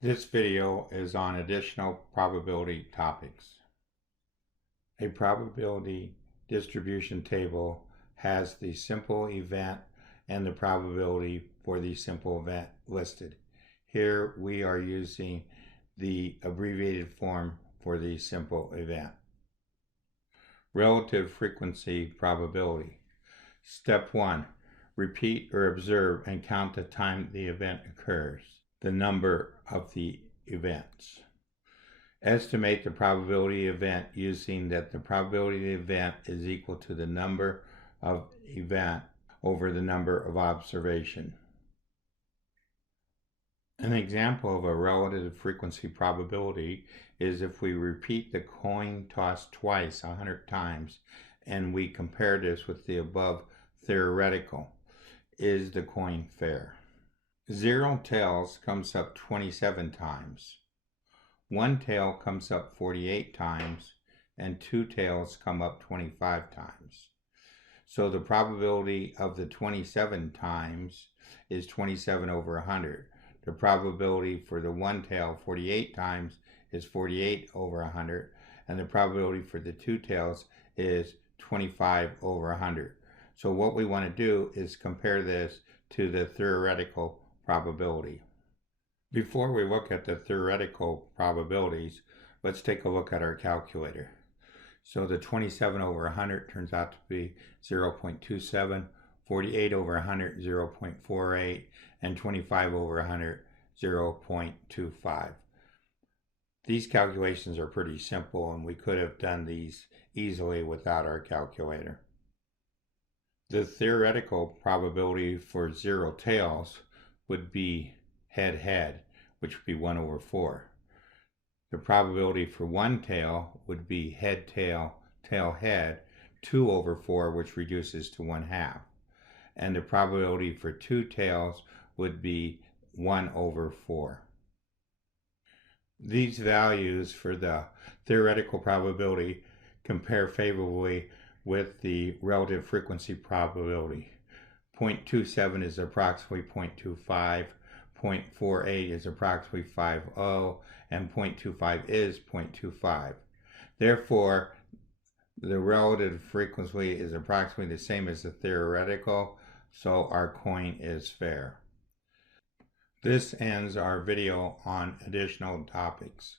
This video is on additional probability topics. A probability distribution table has the simple event and the probability for the simple event listed. Here we are using the abbreviated form for the simple event. Relative frequency probability. Step 1. Repeat or observe and count the time the event occurs. The number of the events. Estimate the probability event using that the probability of the event is equal to the number of event over the number of observation. An example of a relative frequency probability is if we repeat the coin toss twice 100 times and we compare this with the above theoretical. Is the coin fair? 0 tails comes up 27 times. 1 tail comes up 48 times, and 2 tails come up 25 times. So the probability of the 27 times is 27 over 100. The probability for the 1 tail 48 times is 48 over 100, and the probability for the 2 tails is 25 over 100. So what we want to do is compare this to the theoretical probability. Before we look at the theoretical probabilities, let's take a look at our calculator. So the 27 over 100 turns out to be 0.27, 48 over 100, 0.48, and 25 over 100, 0.25. These calculations are pretty simple, and we could have done these easily without our calculator. The theoretical probability for 0 tails would be head-head, which would be 1 over 4. The probability for 1 tail would be head-tail, tail-head, 2 over 4, which reduces to 1/2. And the probability for 2 tails would be 1 over 4. These values for the theoretical probability compare favorably with the relative frequency probability. 0.27 is approximately 0.25, 0.48 is approximately 50, and 0.25 is 0.25. Therefore, the relative frequency is approximately the same as the theoretical, so our coin is fair. This ends our video on additional topics.